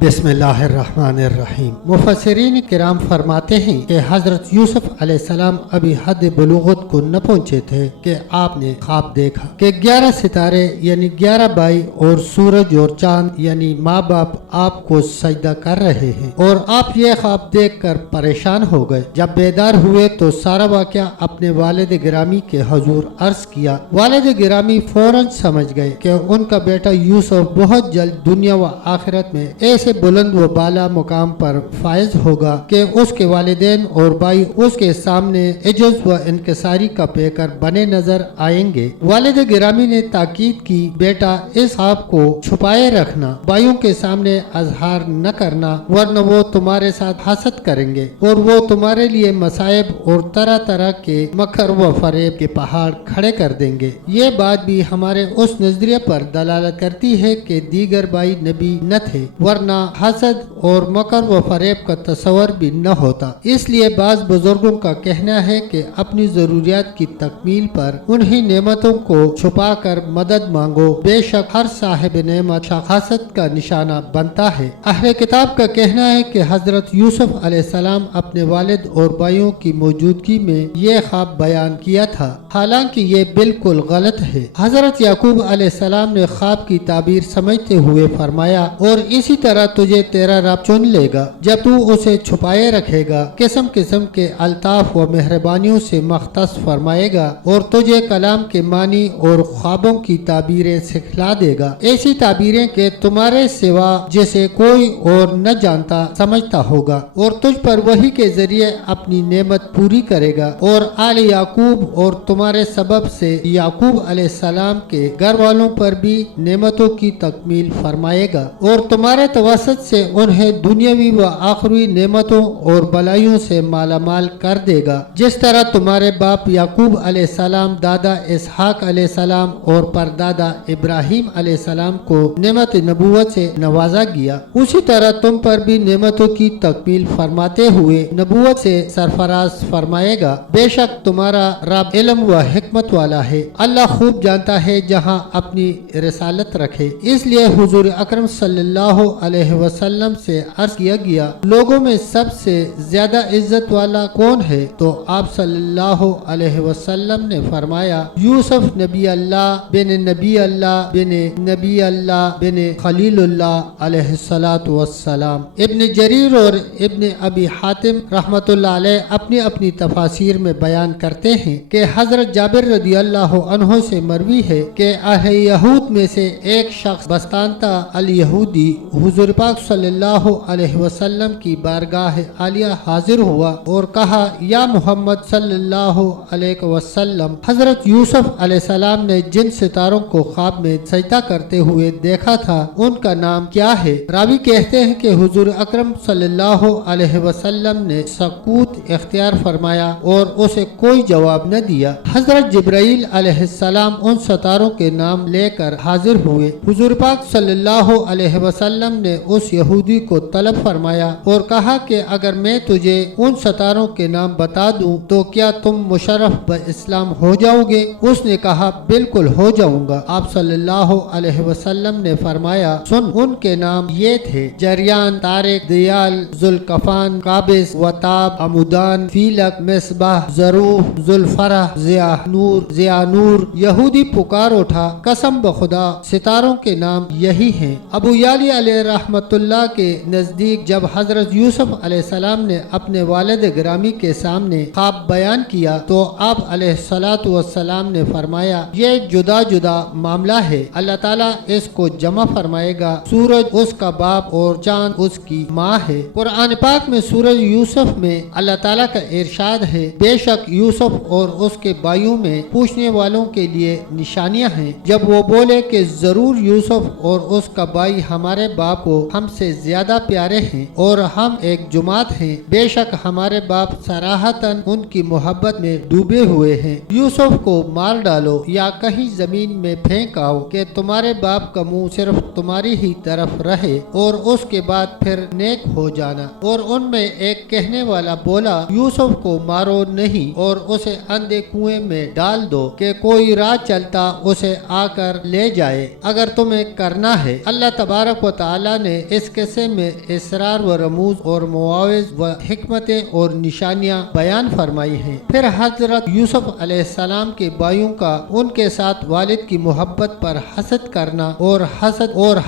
बिस्मिल्लाहिर्रहमानिर्रहीम। मुफस्सिरीन किराम फरमाते हैं कि हजरत यूसुफ अलैहिस्सलाम अभी हद बुलूगत को न पहुंचे थे कि आपने ख्वाब देखा कि 11 सितारे यानी 11 भाई और सूरज और चांद यानी माँ बाप आपको सजदा कर रहे हैं और आप ये ख्वाब देख कर परेशान हो गए। जब बेदार हुए तो सारा वाक़या अपने वालिद गिरामी के हजूर अर्ज किया। वालिद गिरामी फौरन समझ गए कि उनका बेटा यूसुफ बहुत जल्द दुनिया व आखिरत में ऐसे बुलंद व बाला मुकाम पर फायज होगा कि उसके वालिदैन और भाई उसके सामने इज्जत व इनकिसारी का पेकर बने नजर आएंगे। वालिद गिरामी ने ताकीद की, बेटा इस ख्वाब को छुपाए रखना, भाइयों के सामने अजहार न करना, वरना वो तुम्हारे साथ हसद करेंगे और वो तुम्हारे लिए मसाइब और तरह तरह के मकर व फरेब के पहाड़ खड़े कर देंगे। ये बात भी हमारे उस नजरिए पर दलालत करती है कि दीगर भाई नबी न थे, वरना हसद और मकर व फरेब का तस्वर भी न होता। इसलिए बाज बुजुर्गों का कहना है कि अपनी जरूरियात की तकमील पर उन्हीं नेमतों को छुपा कर मदद मांगो। बेशक हर साहिब नेमत शखासत का निशाना बनता है। अहले किताब का कहना है कि हजरत यूसुफ अलैहिस्सलाम अपने वालिद और भाइयों की मौजूदगी में ये ख्वाब बयान किया था, हालांकि ये बिल्कुल गलत है। हजरत याकूब अलैहिस्सलाम ने ख्वाब की ताबीर समझते हुए फरमाया, और इसी तरह तुझे तेरा रब चुन लेगा जब तू उसे छुपाए रखेगा, किस्म किस्म के अल्ताफ व मेहरबानियों से मख्तस फरमाएगा और तुझे कलाम के मानी और ख्वाबों की ताबीरें सिखला देगा, ऐसी ताबीरें के तुम्हारे सिवा जिसे कोई और न जानता समझता होगा, और तुझ पर वही के जरिए अपनी नेमत पूरी करेगा और आले याकूब और तुम्हारे सबब से याकूब अलैहिस्सलाम के घर वालों पर भी नेमतों की तकमील फरमाएगा और तुम्हारे तवसत से उन्हें दुनियावी व आखिरी नेमतों और भलाइयों से मालामाल कर देगा। जिस तरह तुम्हारे बाप याकूब अलैहिस्सलाम दादा इसहाक अलैहिस्सलाम और परदादा इब्राहिम अलैहिस्सलाम को नेमत नबूवत से नवाजा गया, उसी तरह तुम पर भी नेमतों की तकमील फरमाते हुए नबूवत से सरफराज फरमाएगा। बेशक तुम्हारा रब इल्म व हिकमत वाला है। अल्लाह खूब जानता है जहाँ अपनी रिसालत रखे। इसलिए हुजूर अकरम सल्लल्लाहु अलैहि वसल्लम से अर्ज किया गया, लोगों में सबसे ज्यादा इज्जत वाला कौन है? तो आप सल्लल्लाहु अलैहि वसल्लम ने फरमाया, यूसुफ नबी अल्लाह बिन नबी अल्लाह बिन नबी अल्लाह बिन खलीलुल्लाह अलैहिस्सलातु वस्सलाम। इब्न जरीर और इब्न अबी हातिम रहमतुल्लाह अलैह अपनी अपनी तफासीर में बयान करते हैं कि हजरत जाबिर रदियल्लाहु अन्हु से मरवी है कि अहले यहूद में से एक शख्स बस्तानता अल यहूदी हुजूर पाक सल्लल्लाहु अलैहि वसल्लम की बारगाह आलिया हाजिर हुआ और कहा, या मोहम्मद सल्लल्लाहु अलैहि वसल्लम, हजरत यूसुफ अलैहिस्सलाम ने जिन सितारों को ख्वाब में सजदा करते हुए देखा था उनका नाम क्या है? रावी कहते हैं कि हुजूर अकरम सल्लल्लाहु अलैहि वसल्लम ने सकूत इख्तियार फरमाया और उसे कोई जवाब न दिया। हजरत जिब्राइल अलैहिस्सलाम उन सितारों के नाम लेकर हाजिर हुए। हुजूर पाक सल्लल्लाहु अलैहि वसल्लम ने उस यहूदी को तलब फरमाया और कहा कि अगर मैं तुझे उन सितारों के नाम बता दूं तो क्या तुम मुशर्रफ ब इस्लाम हो जाओगे? उसने कहा, बिल्कुल हो जाऊंगा। आप सल्लल्लाहु अलैहि वसल्लम ने फरमाया, सुन, उनके नाम ये थे, जरियान, तारिक, दियाल, जुल्कफान, काबिस, वताब, अमुदान, फीलक, मिसबाह, जरूह, जुल्फरह, जियानूर। यहूदी पुकार उठा, कसम बखुदा सितारों के नाम यही हैं। अबू याली अलैहि रहमतुल्लाह के नजदीक जब हजरत यूसुफ अलैहिस्सलाम ने अपने वालिद गिरामी के सामने ख्वाब बयान किया तो आप अलैहिस्सलातु वस्सलाम ने फरमाया, ये जुदा जुदा मामला है, अल्लाह ताला इसको जमा फरमाएगा। सूरज उसका बाप और चांद उसकी माँ है। कुरान पाक में सूरज यूसुफ में अल्लाह ताला का इरशाद है, बेशक यूसुफ और उसके भाइयों में पूछने वालों के लिए निशानियाँ हैं। जब वो बोले कि जरूर यूसुफ और उसका भाई हमारे बाप को हमसे ज्यादा प्यारे हैं और हम एक जुमात हैं, बेशक हमारे बाप सराहतन उनकी मोहब्बत में डूबे हुए हैं। यूसुफ को मार डालो या कहीं जमीन में फेंक आओ कि तुम्हारे बाप का मुंह सिर्फ तुम्हारी ही तरफ रहे और उसके बाद फिर नेक हो जाना। और उनमें एक कहने वाला बोला, यूसुफ को मारो नहीं और उसे अंधे कुएं में डाल दो कि कोई राह चलता उसे आकर ले जाए। अगर तुम्हें करना है, अल्लाह तबारक व तआला ने इस किस्से में इसरार व रमूज और मुआविज व हिकमतें और निशानियां बयान फरमाई हैं। फिर हजरत यूसुफ अलैहिस्सलाम के भाइयों का उनके साथ वालिद की मोहब्बत पर हसद करना और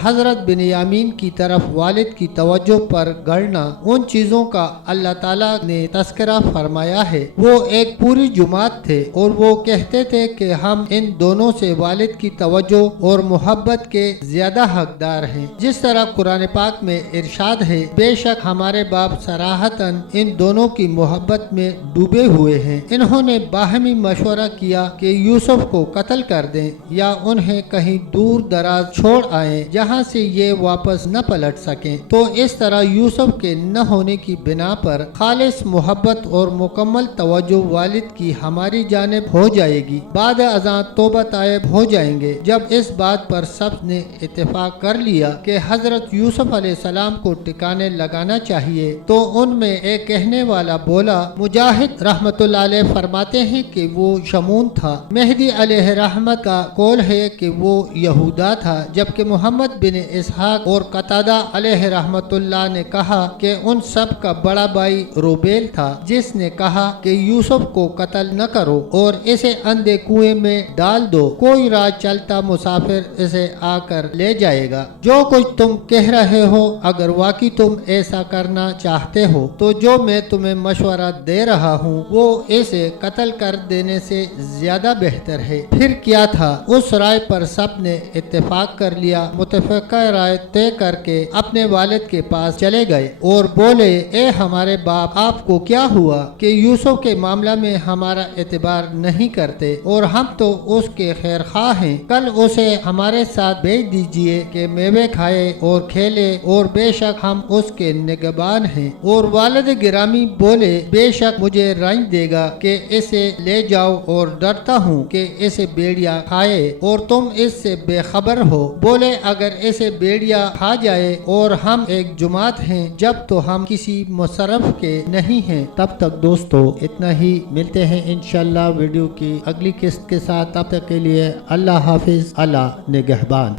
हजरत बिन्यामीन की तरफ वालिद की तवज्जो पर गढ़ना, उन चीजों का अल्लाह ताला ने तस्करा फरमाया है। वो एक पूरी जुमात थे और वो कहते थे कि हम इन दोनों से वालिद की तवज्जो और मोहब्बत के ज्यादा हकदार हैं। जिस तरह कुरान पाक में इरशाद है, बेशक हमारे बाप सराहतन इन दोनों की मोहब्बत में डूबे हुए हैं। इन्होंने बाहमी मशवरा किया कि यूसुफ को कत्ल कर दें या उन्हें कहीं दूर दराज छोड़ आए जहां से ये वापस न पलट सकें। तो इस तरह यूसुफ के न होने की बिना पर खालिस मोहब्बत और मुकम्मल तवज्जो वालिद की हमारी जानिब हो जाएगी। बाद अज़ां तौबा तायब हो जाएंगे। जब इस बात पर सब ने इत्तेफाक कर लिया कि हजरत यूसुफ अलैहिस्सलाम को टिकाने लगाना चाहिए, तो उनमें एक कहने वाला बोला, मुजाहिद रहमतुल्लाह अलैह फरमाते हैं कि वो शमून था। मेहदी अलैहि रहमत का कौल है कि वो यहूदा था, जबकि मोहम्मद बिन इसहाक और कतादा अलैहि रहमतुल्लाह ने कहा कि उन सब का बड़ा भाई रोबेल था, जिसने कहा कि यूसुफ को कत्ल न करो और इसे अंधे कुएं में डाल दो, कोई राह चलता मुसाफिर इसे आकर ले जाएगा। जो कुछ तुम कह रहे हो, अगर वाकई तुम ऐसा करना चाहते हो तो जो मैं तुम्हें मशवरा दे रहा हूँ वो इसे कत्ल कर देने से ज्यादा बेहतर है। फिर क्या था, उस राय पर सब ने इत्तेफाक कर लिया। मुतफ़क़ा राय तय करके अपने वालिद के पास चले गए और बोले, ए हमारे बाप, आपको क्या हुआ कि यूसुफ के मामला में हमारा एतबार नहीं करते और हम तो उसके खैर खा हैं। कल उसे हमारे साथ भेज दीजिए कि मेवे खाए और खेले और बेशक हम उसके निगहबान हैं। और वालिद गिरामी बोले, बेशक मुझे रंज देगा कि इसे ले जाओ और डरता हूँ कि इसे बेड़िया खाए और तुम इससे बेखबर हो। बोले, अगर इसे बेड़िया खा जाए और हम एक जुमात हैं जब तो हम किसी मुशर्रफ के नहीं हैं। तब तक दोस्तों इतना ही, मिलते हैं इंशाअल्लाह वीडियो की अगली किस्त के साथ। तब तक के लिए अल्लाह हाफिज, अल्लाह निगहबान।